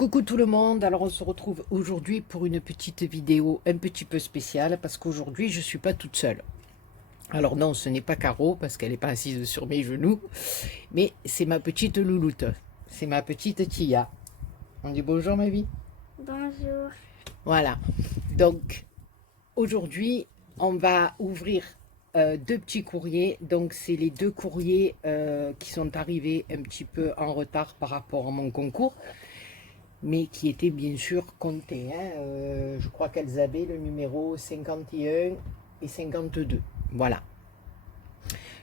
Coucou tout le monde, alors on se retrouve aujourd'hui pour une petite vidéo un petit peu spéciale parce qu'aujourd'hui je suis pas toute seule. Alors non, ce n'est pas Caro parce qu'elle n'est pas assise sur mes genoux, mais c'est ma petite louloute, c'est ma petite Tia. On dit bonjour ma vie. Bonjour. Voilà, donc aujourd'hui on va ouvrir deux petits courriers, donc c'est les deux courriers qui sont arrivés un petit peu en retard par rapport à mon concours, mais qui étaient bien sûr comptés. Je crois qu'elles avaient le numéro 51 et 52. Voilà.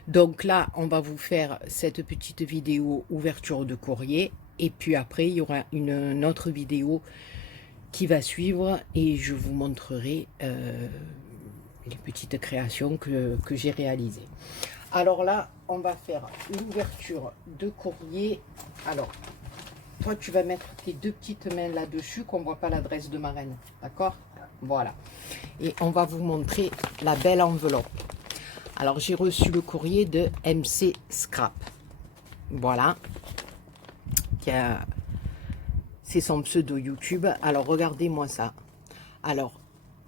Donc là, on va vous faire cette petite vidéo ouverture de courrier. Et puis après, il y aura une autre vidéo qui va suivre et je vous montrerai les petites créations que j'ai réalisées. Alors là, on va faire l'ouverture de courrier. Alors, toi, tu vas mettre tes deux petites mains là-dessus, qu'on ne voit pas l'adresse de marraine. D'accord? Voilà. Et on va vous montrer la belle enveloppe. Alors, j'ai reçu le courrier de MC Scrap. Voilà. C'est son pseudo YouTube. Alors, regardez-moi ça. Alors,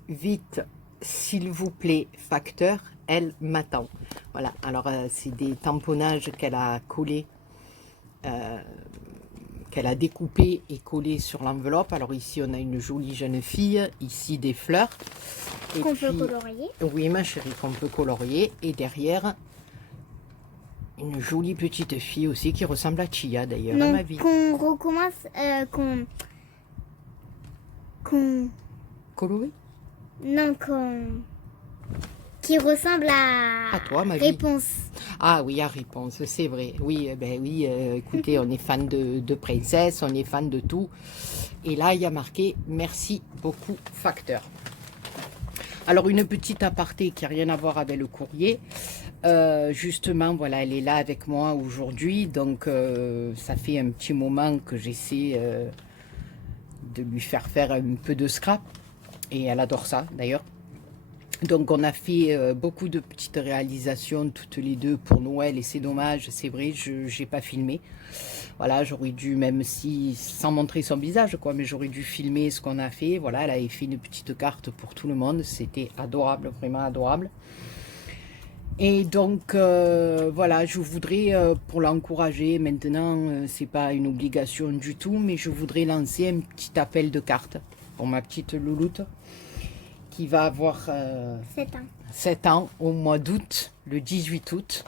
vite, s'il vous plaît, facteur, elle m'attend. Voilà. Alors, c'est des tamponnages qu'elle a collés. Qu'elle a découpé et collé sur l'enveloppe. Alors ici, on a une jolie jeune fille, ici des fleurs. Qu'on peut colorier. Oui, ma chérie, qu'on peut colorier. Et derrière, une jolie petite fille aussi qui ressemble à Chia d'ailleurs, à ma vie. Qu'on recommence, Coloré? Non, qui ressemble à toi, ma vie. Réponse. Ah oui, à Réponse, c'est vrai. Oui, ben oui, écoutez, on est fan de princesse, on est fan de tout. Et là, il y a marqué « Merci beaucoup, facteur ». Alors, une petite aparté qui n'a rien à voir avec le courrier. Justement, voilà, elle est là avec moi aujourd'hui. Donc, ça fait un petit moment que j'essaie de lui faire un peu de scrap. Et elle adore ça, d'ailleurs. Donc on a fait beaucoup de petites réalisations toutes les deux pour Noël et c'est dommage, c'est vrai, je n'ai pas filmé. Voilà, j'aurais dû, même si, sans montrer son visage, quoi, mais j'aurais dû filmer ce qu'on a fait. Voilà, elle avait fait une petite carte pour tout le monde, c'était adorable, vraiment adorable. Et donc, voilà, je voudrais, pour l'encourager, maintenant, c'est pas une obligation du tout, mais je voudrais lancer un petit appel de cartes pour ma petite louloute. Qui va avoir 7 ans au mois d'août, le 18 août.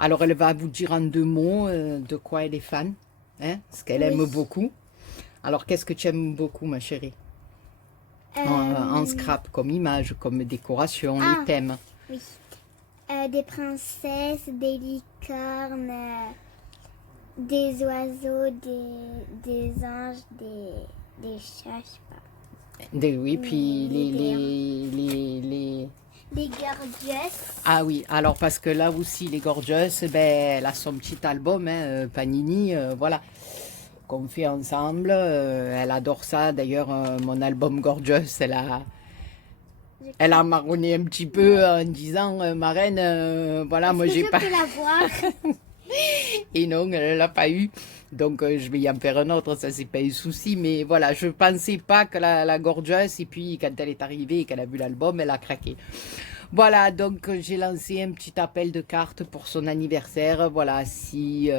Alors, elle va vous dire en 2 mots de quoi elle est fan, hein, ce qu'elle aime beaucoup. Alors, qu'est-ce que tu aimes beaucoup, ma chérie? En scrap, comme image, comme décoration, les thèmes. Oui. Des princesses, des licornes, des oiseaux, des anges, des chats, je sais pas. Oui, puis les gorgeous. Ah oui, alors parce que là aussi, les gorgeous, ben, elle a son petit album, hein, Panini, voilà, qu'on fait ensemble. Elle adore ça. D'ailleurs, mon album gorgeous, elle a marronné un petit peu en disant, marraine, voilà, moi j'ai pas... Je peux la voir. Et non, elle l'a pas eu. Donc, je vais y en faire un autre, ça, c'est pas un souci. Mais voilà, je pensais pas que la gorgeous, et puis quand elle est arrivée et qu'elle a vu l'album, elle a craqué. Voilà, donc j'ai lancé un petit appel de cartes pour son anniversaire. Voilà, si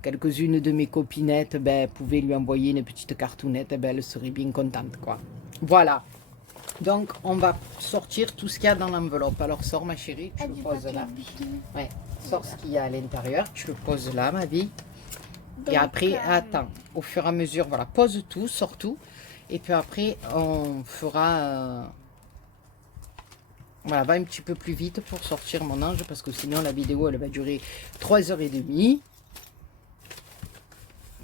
quelques-unes de mes copinettes pouvaient lui envoyer une petite cartoonette, elle serait bien contente, quoi. Voilà. Donc, on va sortir tout ce qu'il y a dans l'enveloppe. Alors, sors, ma chérie, tu le poses là. Ouais, sors ce qu'il y a à l'intérieur, tu le poses là, ma vie. Et après, attends, au fur et à mesure, voilà, pose tout, sors tout. Et puis après, on fera... voilà, va un petit peu plus vite pour sortir mon ange, parce que sinon la vidéo, elle va durer 3h30.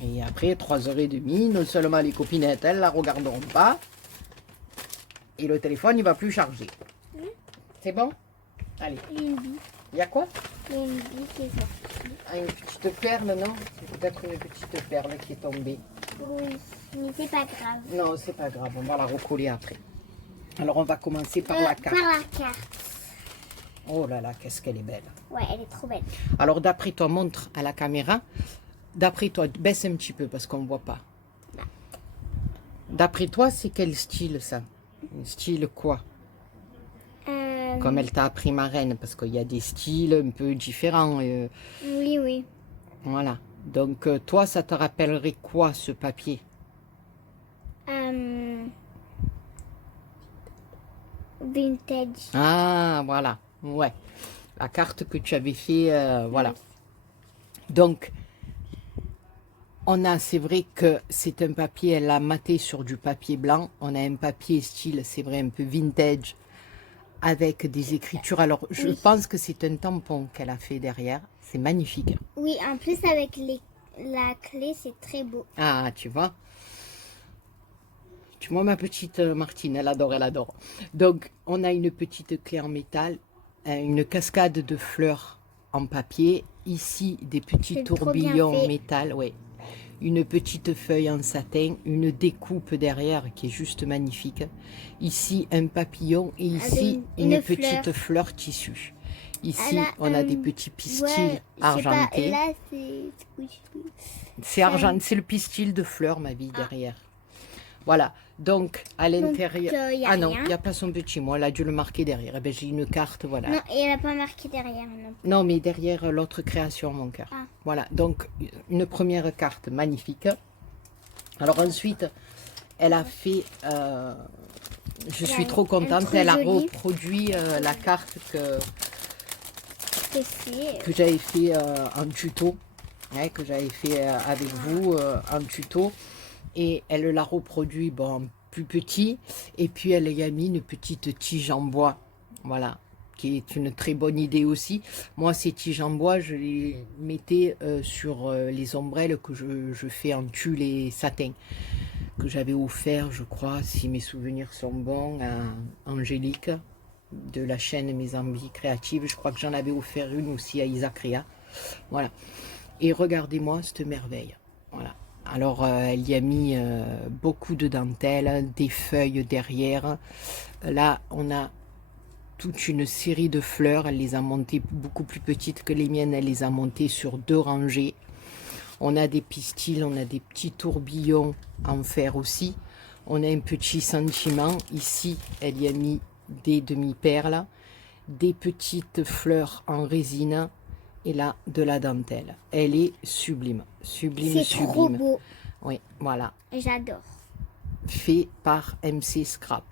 Et après 3h30, non seulement les copinettes, elles la regarderont pas. Et le téléphone, il va plus charger. C'est bon? Allez. Il y a quoi? Il y a une bille qui est sortie. Ah, une petite perle, non? C'est peut-être une petite perle qui est tombée. Oui, mais c'est pas grave. Non, c'est pas grave, on va la recoller après. Alors, on va commencer par la carte. Par la carte. Oh là là, qu'est-ce qu'elle est belle. Ouais, elle est trop belle. Alors, d'après toi, montre à la caméra. D'après toi, baisse un petit peu parce qu'on ne voit pas. D'après toi, c'est quel style ça? Un style quoi? Comme elle t'a appris marraine, parce qu'il y a des styles un peu différents. Oui, oui. Voilà. Donc, toi, ça te rappellerait quoi, ce papier? Vintage. Ah, voilà. Ouais. La carte que tu avais fait, voilà. Oui. Donc, c'est vrai que c'est un papier, elle l'a maté sur du papier blanc. On a un papier style, c'est vrai, un peu vintage, avec des écritures. Alors, je Oui. pense que c'est un tampon qu'elle a fait derrière. C'est magnifique. Oui, en plus avec la clé, c'est très beau. Ah, tu vois. Tu vois ma petite Martine, elle adore, elle adore. Donc, on a une petite clé en métal, une cascade de fleurs en papier. Ici, des petits C'est trop bien tourbillons fait. métal, ouais. Une petite feuille en satin, une découpe derrière qui est juste magnifique. Ici, un papillon et ici, une une fleur. petite fleur tissu. Ici, Elle a on a un- des petits pistils Ouais, je sais argentés. pas, là, c'est C'est argent, c'est le pistil de fleurs, ma vie, derrière. Voilà, donc à l'intérieur. y a Ah non, rien. il n'y a pas son petit mot, elle a dû le marquer derrière. Eh ben, j'ai une carte, voilà. Non, et elle a pas marqué derrière. Non. Non, mais derrière l'autre création, mon cœur. Ah. Voilà, donc une première carte magnifique. Alors ensuite, elle a fait. Je suis trop contente, trop elle a jolie. reproduit la carte Que c'est que j'avais fait en tuto. Ouais, que j'avais fait avec vous en tuto. Et elle l'a reproduit, bon, plus petit. Et puis elle y a mis une petite tige en bois. Voilà, qui est une très bonne idée aussi. Moi, ces tiges en bois, je les mettais sur les ombrelles que je fais en tulle et satin. Que j'avais offert, je crois, si mes souvenirs sont bons, à Angélique de la chaîne Mes Envies Créatives. Je crois que j'en avais offert une aussi à Isacria. Voilà. Et regardez-moi cette merveille. Voilà. Alors, elle y a mis beaucoup de dentelle, des feuilles derrière. Là, on a toute une série de fleurs. Elle les a montées beaucoup plus petites que les miennes. Elle les a montées sur 2 rangées. On a des pistils, on a des petits tourbillons en fer aussi. On a un petit sentiment. Ici, elle y a mis des demi-perles, des petites fleurs en résine. Et là, de la dentelle. Elle est sublime. Sublime, C'est sublime. trop beau. Oui, voilà. J'adore. Fait par MC Scrap,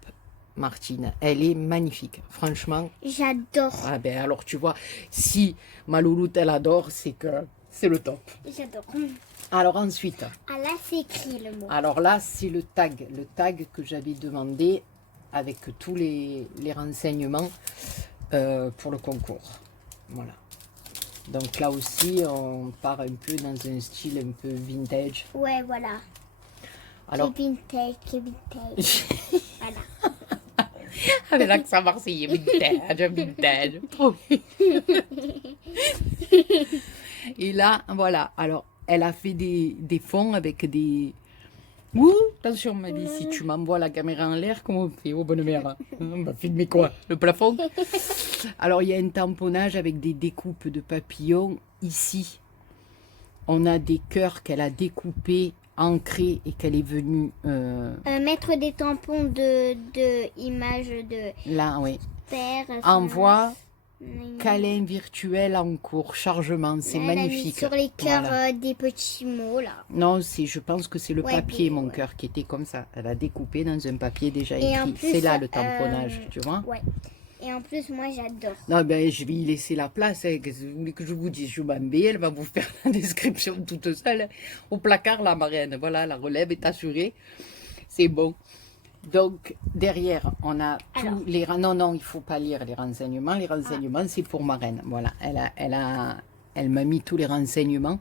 Martine. Elle est magnifique. Franchement. J'adore. Ah ben alors, tu vois, si ma louloute, elle adore, c'est que c'est le top. J'adore. Alors ensuite. Ah là, c'est écrit le mot. Alors là, c'est le tag. Le tag que j'avais demandé avec tous les renseignements pour le concours. Voilà. Donc là aussi, on part un peu dans un style un peu vintage. Ouais, voilà. Alors, C'est vintage. Voilà. avec l'accent marseillais, vintage, vintage. Trop bien. Et là, voilà. Alors, elle a fait des fonds avec des... Ouh, attention, ma vie, si tu m'envoies la caméra en l'air, comment on fait? Oh, bonne mère. On va filmer quoi? Le plafond? Alors, il y a un tamponnage avec des découpes de papillons. Ici, on a des cœurs qu'elle a découpés, ancrés et qu'elle est venue... Mettre des tampons de images de là, oui. père. Envoi, câlin virtuel en cours, chargement. C'est Elle a mis magnifique. sur les cœurs Voilà. des petits mots là. Non, je pense que c'est le Ouais, papier, des- mon ouais. cœur, qui était comme ça. Elle a découpé dans un papier déjà Et en écrit. plus, C'est là le tamponnage, tu vois. Ouais. Et en plus, moi j'adore. Non, ben, je vais y laisser la place. Hein. Qu'est-ce que vous voulez que je vous dise? Je m'en vais, elle va vous faire la description toute seule. Hein. Au placard, la marraine. Voilà, la relève est assurée. C'est bon. Donc, derrière, on a Alors. tous les... Non, non, il ne faut pas lire les renseignements. Les renseignements, c'est pour marraine. Voilà, elle m'a mis tous les renseignements.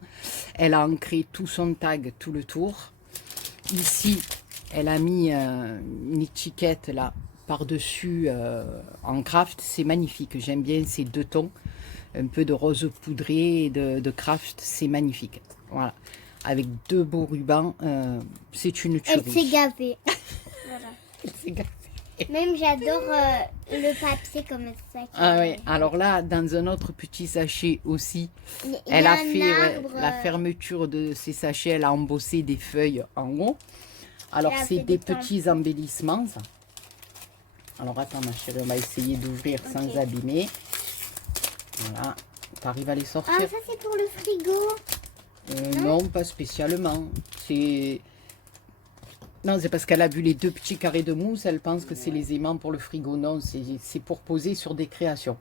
Elle a ancré tout son tag, tout le tour. Ici, elle a mis une étiquette, là, par-dessus en craft. C'est magnifique. J'aime bien ces 2 tons. Un peu de rose poudré et de craft. C'est magnifique. Voilà. Avec 2 beaux rubans. C'est une tuerie. Elle s'est gavée. Voilà. C'est grave. Même j'adore le papier comme ça. Ah oui, alors là, dans un autre petit sachet aussi, Il y elle a a un fait arbre, la fermeture de ces sachets, elle a embossé des feuilles en haut. Alors, Elle a c'est fait des des petits embellissements, ça. Alors, attends, ma chérie, on va essayer d'ouvrir sans abîmer. Voilà. Tu arrives à les sortir? Ah, ça c'est pour le frigo. Non, pas spécialement. C'est... Non, c'est parce qu'elle a vu les 2 petits carrés de mousse, elle pense que c'est les aimants pour le frigo. Non, c'est pour poser sur des créations.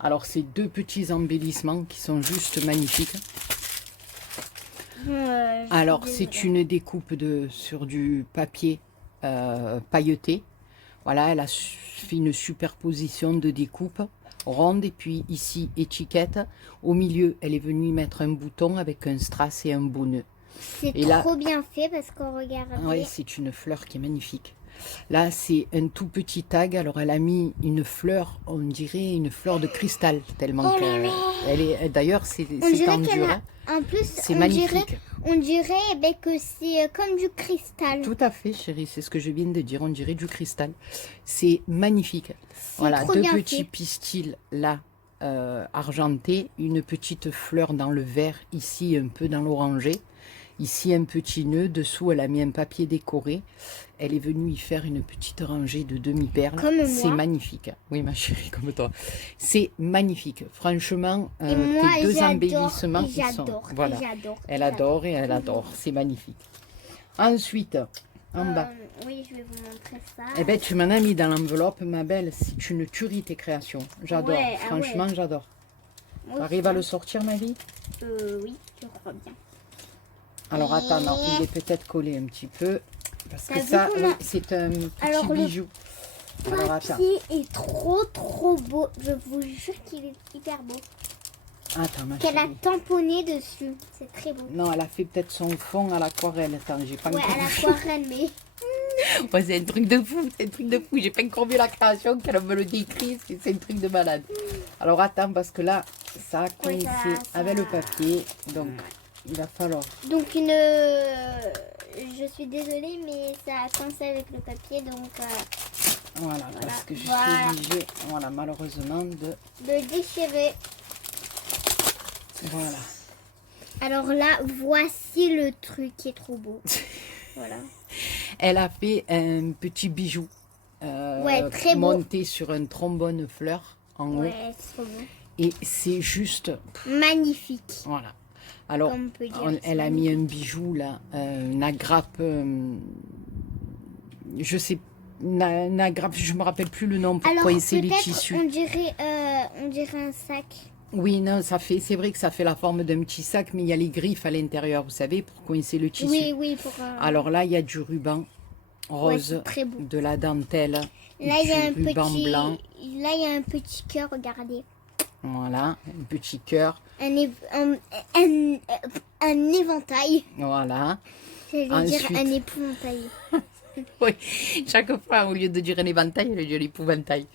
Alors, c'est 2 petits embellissements qui sont juste magnifiques. Alors, c'est une découpe sur du papier pailleté. Voilà, elle a fait une superposition de découpes ronde et puis ici, étiquette. Au milieu, elle est venue y mettre un bouton avec un strass et un beau nœud. C'est trop bien fait parce qu'on regarde. Oui, c'est une fleur qui est magnifique. Là, c'est un tout petit tag. Alors, elle a mis une fleur, on dirait une fleur de cristal, tellement qu'elle est... D'ailleurs, c'est en dur. En plus, c'est magnifique. On dirait que c'est comme du cristal. Tout à fait, chérie. C'est ce que je viens de dire. On dirait du cristal. C'est magnifique. Voilà, 2 petits pistils là, argentés. Une petite fleur dans le vert, ici un peu dans l'orangé. Ici, un petit nœud. Dessous, elle a mis un papier décoré. Elle est venue y faire une petite rangée de demi-perles. C'est magnifique. Oui, ma chérie, comme toi. C'est magnifique. Franchement, tes 2 embellissements, ils sont... Voilà. Elle adore et elle adore. C'est magnifique. Ensuite, en bas. Oui, je vais vous montrer ça. Eh bien, tu m'en as mis dans l'enveloppe, ma belle. C'est une tuerie, tes créations. J'adore. Franchement, j'adore. Tu arrives à le sortir, ma vie? Oui, je crois bien. Alors attends, non, il est peut-être collé un petit peu. Parce que ça, oui, c'est un petit bijou. Le papier est trop beau. Je vous jure qu'il est hyper beau. Attends, ma Qu'elle a tamponné dessus. C'est très beau. Non, elle a fait peut-être son fond à l'aquarelle. Attends, j'ai pas encore à l'aquarelle, mais... Ouais, c'est un truc de fou, c'est un truc de fou. J'ai pas encore vu la création, qu'elle me le décrit, c'est un truc de malade. Alors attends, parce que là, ça a coincé avec le papier. Donc... Il va falloir. Donc je suis désolée, mais ça a coincé avec le papier, donc voilà, parce que je suis obligée, voilà, malheureusement, de déchirer. Voilà. Alors là, voici le truc qui est trop beau. Voilà. Elle a fait un petit bijou très monté sur un trombone fleur en haut. C'est trop beau. Et c'est juste magnifique. Voilà. Alors, elle a mis un bijou là, une agrappe, je sais, une agrappe, je me rappelle plus le nom pour coincer les tissus. On dirait un sac. Oui, non, c'est vrai que ça fait la forme d'un petit sac, mais il y a les griffes à l'intérieur, vous savez, pour coincer le tissu. Oui, Alors là, il y a du ruban rose, très beau. de la dentelle, là, il y a un ruban petit blanc. Là, il y a un petit cœur, regardez. Voilà, un petit cœur. Un éventail. Voilà. J'allais dire un épouvantail. Oui, chaque fois, au lieu de dire un éventail, elle dit l'épouvantail.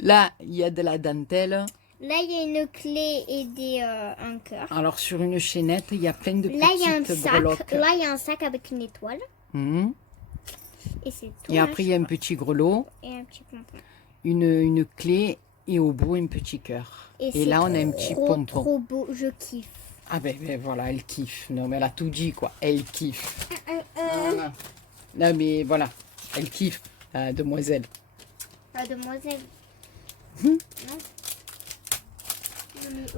Là, il y a de la dentelle. Là, il y a une clé et un cœur. Alors, sur une chaînette, il y a plein de petites breloques. Là, il y a un sac avec une étoile. Et c'est tout. Et après, il y a un petit grelot. Et un petit pompon. Une clé. Et au bout, un petit cœur. Et là, on a un petit pompon. Trop beau, je kiffe. Ah ben voilà, elle kiffe. Non, mais elle a tout dit, quoi. Elle kiffe. Voilà. Non, mais voilà, elle kiffe, demoiselle. Demoiselle. Non.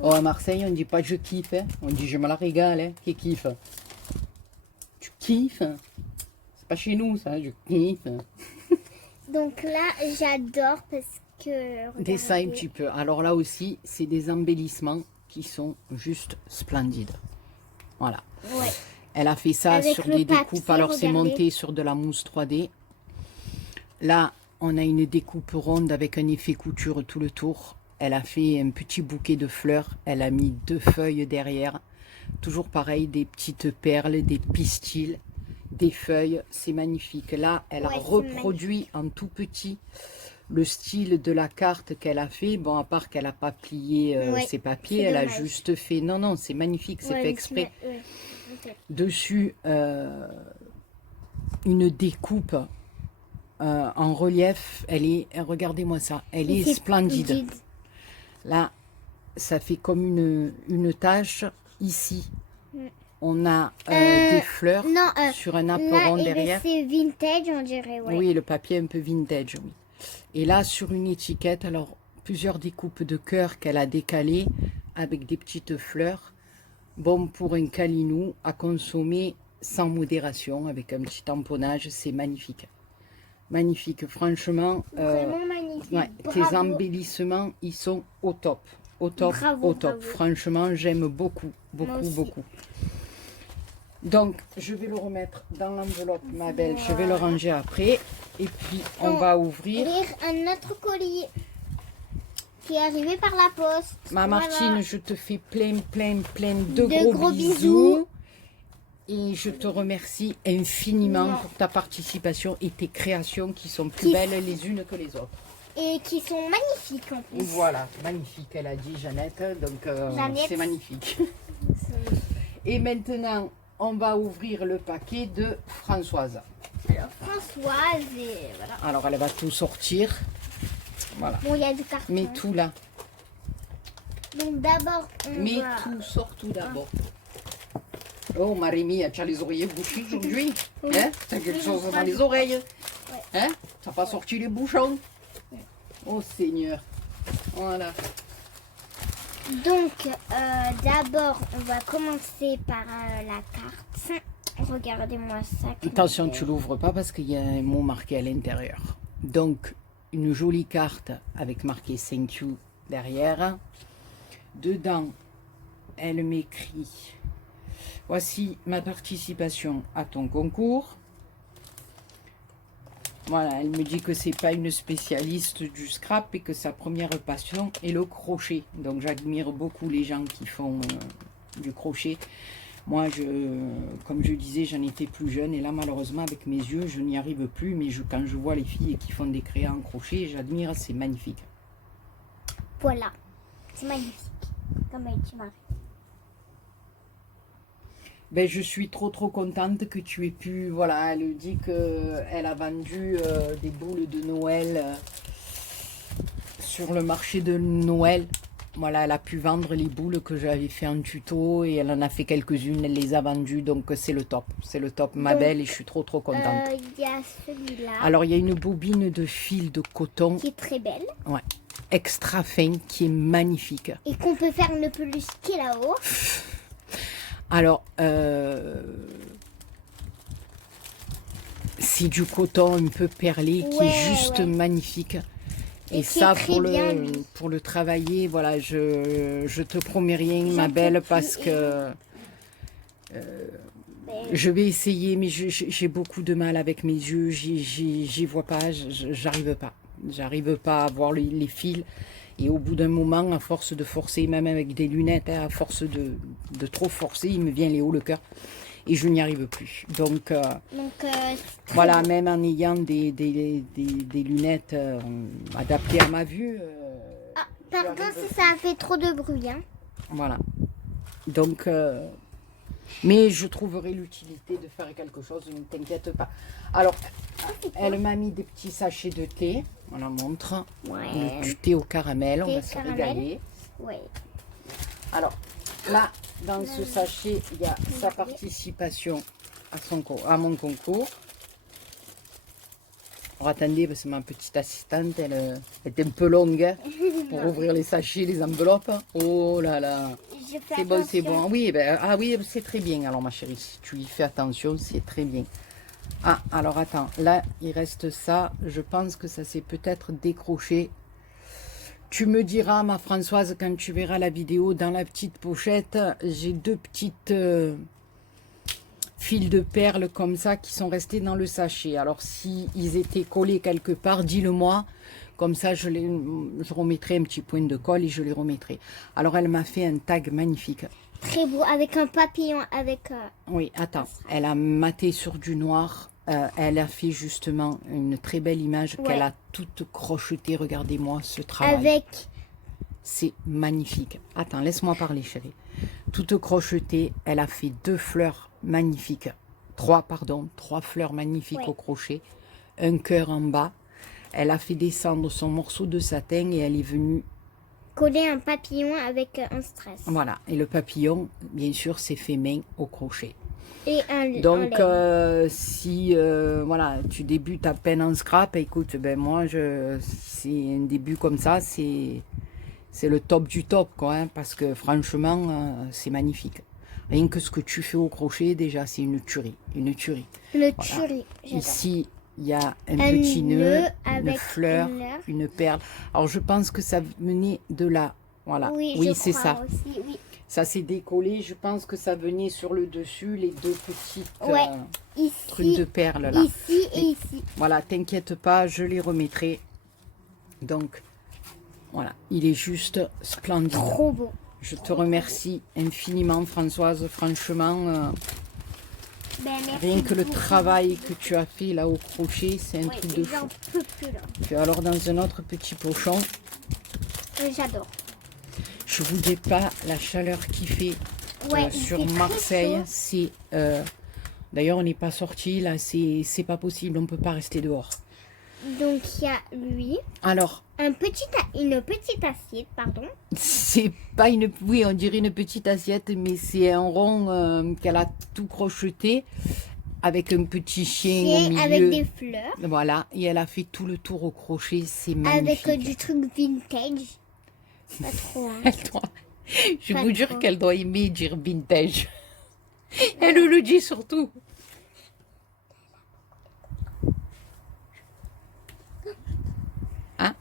Oh, à Marseille, on dit pas je kiffe, hein. On dit je me la régale, hein. Qui kiffe? Tu kiffes? C'est pas chez nous, ça, je kiffe. Donc là, j'adore parce que... Dessin un petit peu. Alors là aussi, c'est des embellissements qui sont juste splendides. Voilà. Ouais. Elle a fait ça avec sur des découpes. Alors c'est monté sur de la mousse 3D. Là, on a une découpe ronde avec un effet couture tout le tour. Elle a fait un petit bouquet de fleurs. Elle a mis 2 feuilles derrière. Toujours pareil, des petites perles, des pistils, des feuilles. C'est magnifique. Là, elle a reproduit en tout petit le style de la carte qu'elle a fait. Bon, à part qu'elle n'a pas plié ses papiers, elle a juste fait... Non, non, c'est magnifique, c'est fait exprès. Dessus, une découpe en relief. Elle est... Regardez-moi ça. Elle est splendide. Là, ça fait comme une tache ici. On a des fleurs Non, sur un là, apron eh ben, derrière. c'est vintage, on dirait, ouais. Oui, le papier un peu vintage, oui. Et là, sur une étiquette, alors, plusieurs découpes de cœur qu'elle a décalées avec des petites fleurs. Bon pour un câlinou à consommer sans modération, avec un petit tamponnage, c'est magnifique. Magnifique, franchement. Vraiment magnifique. Ouais, tes Bravo. embellissements, ils sont au top. Au top, Bravo, au top. bravo. Franchement, j'aime beaucoup, Moi beaucoup, aussi. beaucoup. Donc, je vais le remettre dans l'enveloppe, ma belle. Je vais le ranger après. Et puis, on va ouvrir. Lire un autre colis qui est arrivé par la poste. Ma Voilà. Martine, je te fais plein, plein, plein de De gros, gros bisous. bisous. Et je te remercie infiniment Non. pour ta participation et tes créations qui sont plus belles les unes que les autres. Et qui sont magnifiques en plus. Voilà, magnifique, elle a dit Jeannette. Donc, Jeannette. c'est magnifique. Et maintenant, on va ouvrir le paquet de Françoise. Alors Françoise, et voilà. Alors, elle va tout sortir. Voilà. Bon, il y a du carton. Mets tout là. Donc d'abord, on Mets va... tout, sors tout d'abord. Oh, Marémie, tu as les oreillers bouchés aujourd'hui? Hein? T'as quelque chose dans les oreilles? Hein? T'as pas sorti les bouchons? Oh Seigneur. Voilà. Donc, d'abord, on va commencer par la carte. Regardez-moi ça. Attention, tu l'ouvres pas parce qu'il y a un mot marqué à l'intérieur. Donc, une jolie carte avec marqué Thank you derrière. Dedans, elle m'écrit: voici ma participation à ton concours. Voilà, elle me dit que c'est pas une spécialiste du scrap et que sa première passion est le crochet. Donc j'admire beaucoup les gens qui font du crochet. Moi, comme je disais, j'en étais plus jeune et là, malheureusement, avec mes yeux, je n'y arrive plus. Mais quand je vois les filles qui font des créas en crochet, j'admire, c'est magnifique. Voilà, c'est magnifique. Comme elle dit Marie. Ben, je suis trop contente que tu aies pu, voilà, elle dit qu'elle a vendu des boules de Noël sur le marché de Noël. Voilà, elle a pu vendre les boules que j'avais fait en tuto et elle en a fait quelques-unes, elle les a vendues, donc c'est le top, ma Donc, belle, et je suis trop contente. Il y a celui-là Alors, il y a une bobine de fil de coton, qui est très belle ouais, extra fin, qui est magnifique. et qu'on peut faire une peluche qui est là-haut. Alors, c'est du coton un peu perlé qui Ouais, est juste ouais. magnifique. Et qui ça, est très bien, lui. pour le travailler, voilà, je te promets rien, ma peux belle, plus parce que je vais essayer, mais j'ai beaucoup de mal avec mes yeux, j'y vois pas, j'arrive pas. J'arrive pas à voir les fils. Et au bout d'un moment, à force de forcer, même avec des lunettes, hein, à force de trop forcer, il me vient les hauts le cœur. Et je n'y arrive plus. Donc, voilà, même en ayant des lunettes adaptées à ma vue. Ah, pardon si ça a fait trop de bruit. Hein. Voilà. Donc, mais je trouverai l'utilité de faire quelque chose, ne t'inquiète pas. Alors, elle m'a mis des petits sachets de thé. On la montre. Ouais. Du thé au caramel, on Thé va se caramel. régaler. Ouais. Alors, là, dans ce sachet, il y a sa participation à mon concours. Alors, attendez, parce que ma petite assistante, elle est un peu longue hein, pour ouvrir les sachets, les enveloppes. Oh là là, Je fais c'est bon, c'est attention. bon. Oui, oui, c'est très bien. Alors, ma chérie, si tu y fais attention, c'est très bien. Ah, alors attends, là, il reste ça. Je pense que ça s'est peut-être décroché. Tu me diras, ma Françoise, quand tu verras la vidéo, dans la petite pochette, j'ai deux petites fils de perles comme ça qui sont restés dans le sachet. Alors, si ils étaient collés quelque part, dis-le-moi. Comme ça, je remettrai un petit point de colle et je les remettrai. Alors, elle m'a fait un tag magnifique. Très beau, avec un papillon, avec... Oui, attends. Elle a maté sur du noir. Elle a fait justement une très belle image qu'elle a toute crochetée. Regardez-moi ce travail. avec... C'est magnifique. Attends, laisse-moi parler, chérie. Toute crochetée, elle a fait deux fleurs magnifiques. Trois fleurs magnifiques au crochet. Un cœur en bas. Elle a fait descendre son morceau de satin et elle est venue coller un papillon avec un strass. Voilà, et le papillon, bien sûr, c'est fait main au crochet. Et Donc, laine. si voilà, tu débutes à peine en scrap, écoute, ben moi, c'est un début comme ça, c'est le top du top, quoi, hein, parce que franchement, c'est magnifique. Rien que ce que tu fais au crochet, déjà, c'est une tuerie, une tuerie. Le Voilà. tuerie, j'adore. Ici, il y a un petit nœud, une avec fleur, une perle. Alors, je pense que ça venait de là. Voilà. Oui, c'est je ça. crois aussi, oui. Ça s'est décollé. Je pense que ça venait sur le dessus, les deux petites Ouais. trucs Ici, de perles là. ici et ici. Voilà, t'inquiète pas, je les remettrai. Donc, voilà, il est juste splendide. Trop beau. Je te remercie infiniment, Françoise. Franchement, Ben, merci rien que le beaucoup. travail que tu as fait là au crochet, c'est un Ouais, truc de j'en fou. peux plus là. Puis alors, dans un autre petit pochon, J'adore. je vous dis pas la chaleur qu'il fait Ouais, sur il fait très Marseille. chaud. C'est d'ailleurs, on n'est pas sorti là, c'est pas possible, on peut pas rester dehors. Donc il y a lui, Alors, une petite assiette, pardon. c'est pas une, oui, on dirait une petite assiette, mais c'est un rond qu'elle a tout crocheté avec un petit chien au milieu. Avec des fleurs, Voilà, et elle a fait tout le tour au crochet, c'est avec magnifique. du truc vintage. Pas trop, hein. Elle doit- je Pas vous jure trop. qu'elle doit aimer dire vintage. Elle nous le dit surtout. Hein?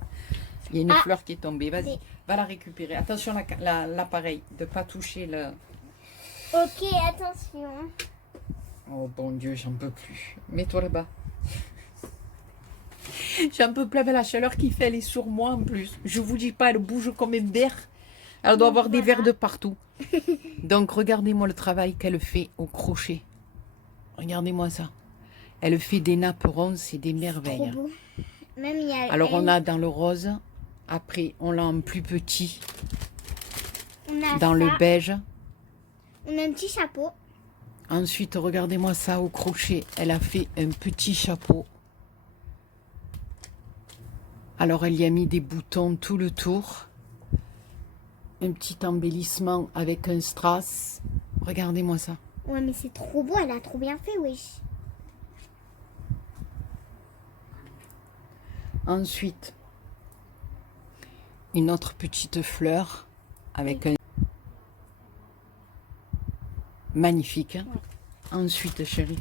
Il y a une Ah. fleur qui est tombée. Vas-y, Mais- va la récupérer. Attention l'appareil, de ne pas toucher le... Ok, attention. Oh bon Dieu, j'en peux plus. Mets-toi là-bas. J'en peux plus avec la chaleur qu'il fait, elle est sur moi en plus. Je vous dis pas, elle bouge comme un verre. Elle doit avoir des Voilà. vers de partout. Donc regardez-moi le travail qu'elle fait au crochet. Regardez-moi ça. Elle fait des nappes rondes, c'est des Trop merveilles. beau. Même il y a Alors on elle, a dans le rose, après on l'a en plus petit, on a dans ça. le beige. On a un petit chapeau. Ensuite, regardez-moi ça au crochet. Elle a fait un petit chapeau. Alors, elle y a mis des boutons tout le tour. Un petit embellissement avec un strass. Regardez-moi ça. Ouais, mais c'est trop beau, elle a trop bien fait, wesh. Ensuite, une autre petite fleur avec un... Magnifique. Hein. Ensuite, chérie.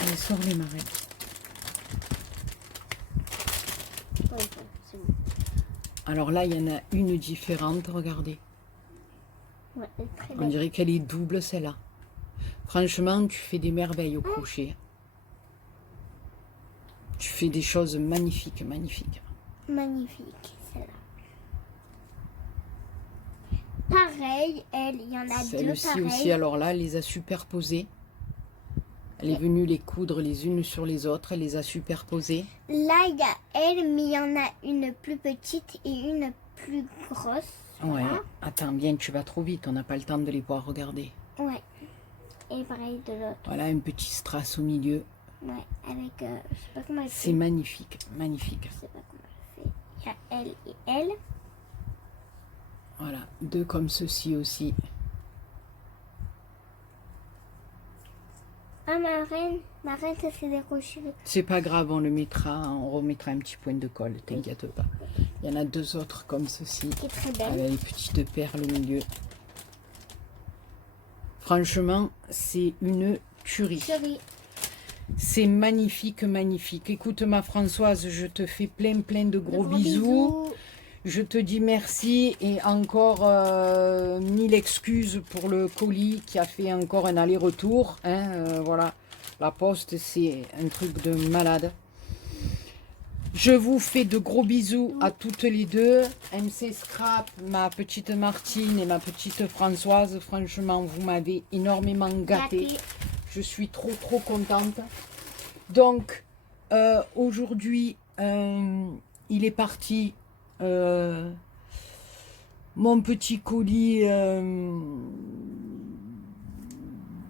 Allez, sors les marins. Ouais, c'est bon. Alors là, il y en a une différente, regardez. Ouais, elle est très On belle. dirait qu'elle est double, celle-là. Franchement, tu fais des merveilles au crochet. Tu fais des choses magnifiques, magnifiques. Magnifique, celle-là. Pareil, elle, il y en a deux Celle-ci pareilles. aussi, alors là, elle les a superposées. Elle est venue les coudre les unes sur les autres. Elle les a superposées. Là, il y a elle, mais il y en a une plus petite et une plus grosse. Ouais. Voilà. Attends, bien, tu vas trop vite. On n'a pas le temps de les voir regarder. Ouais. Et pareil de l'autre. Voilà, un petit strass au milieu. Ouais, avec, je sais pas comment elle C'est fait. magnifique, magnifique. Je sais pas comment elle fait. Il y a elle et elle. Voilà, deux comme ceci aussi. Ah, ma reine, ça s'est décroché. C'est pas grave, on le mettra, on remettra un petit point de colle, t'inquiète pas. Il y en a deux autres comme ceci, Qui est très belle. avec les petites perles au milieu. Franchement, c'est une tuerie. Chérie. C'est magnifique, magnifique. Écoute ma Françoise, je te fais plein de gros bisous. Je te dis merci et encore 1000 excuses pour le colis qui a fait encore un aller-retour. Hein, voilà, la poste, c'est un truc de malade. Je vous fais de gros bisous à toutes les deux. MC Scrap, ma petite Martine et ma petite Françoise. Franchement, vous m'avez énormément gâté. Gâté. Je suis trop contente. Donc, aujourd'hui, il est parti... mon petit colis,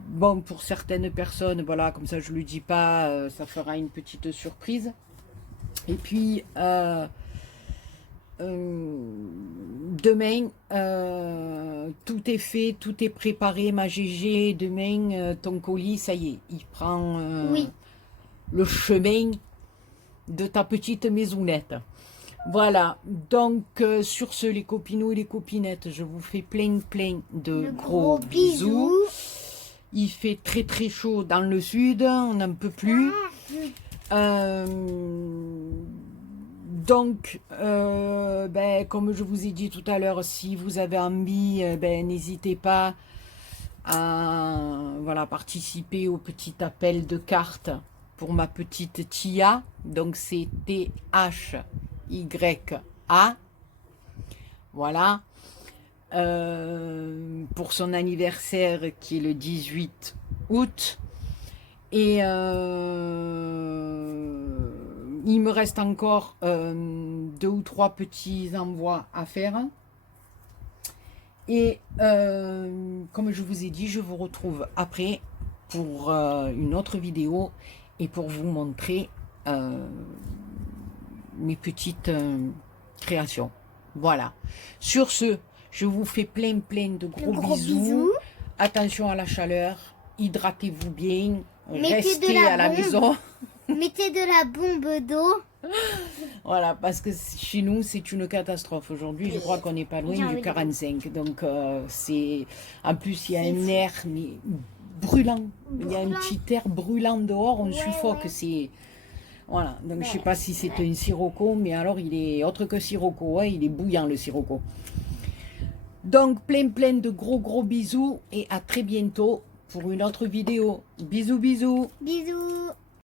bon, pour certaines personnes, voilà, comme ça je ne le dis pas, ça fera une petite surprise. Et puis, demain, tout est fait, tout est préparé, ma Gégé. Demain, ton colis, ça y est, il prend Oui. le chemin de ta petite maisonnette. Voilà, donc sur ce, les copinous et les copinettes, je vous fais plein de gros bisous. Il fait très très chaud dans le sud, on n'en peut plus. Donc, comme je vous ai dit tout à l'heure, si vous avez envie, n'hésitez pas à participer au petit appel de cartes pour ma petite Tia. Donc c'est THYA. Voilà. Pour son anniversaire qui est le 18 août. Et il me reste encore 2 ou 3 petits envois à faire. Et comme je vous ai dit, je vous retrouve après pour une autre vidéo et pour vous montrer mes petites créations. Voilà. Sur ce, je vous fais plein de gros bisous. Attention à la chaleur. Hydratez-vous bien. Restez à la maison. Mettez de la bombe d'eau. Voilà, parce que chez nous, c'est une catastrophe. Aujourd'hui, je crois qu'on n'est pas loin du 45. Donc, c'est... En plus, il y a un air mais brûlant. Il y a un petit air brûlant dehors. On suffoque. C'est... Voilà. Donc, je ne sais pas si c'est un sirocco, mais alors, il est autre que sirocco. Hein, il est bouillant, le sirocco. Donc, plein de gros bisous. Et à très bientôt pour une autre vidéo. Bisous. Bisous.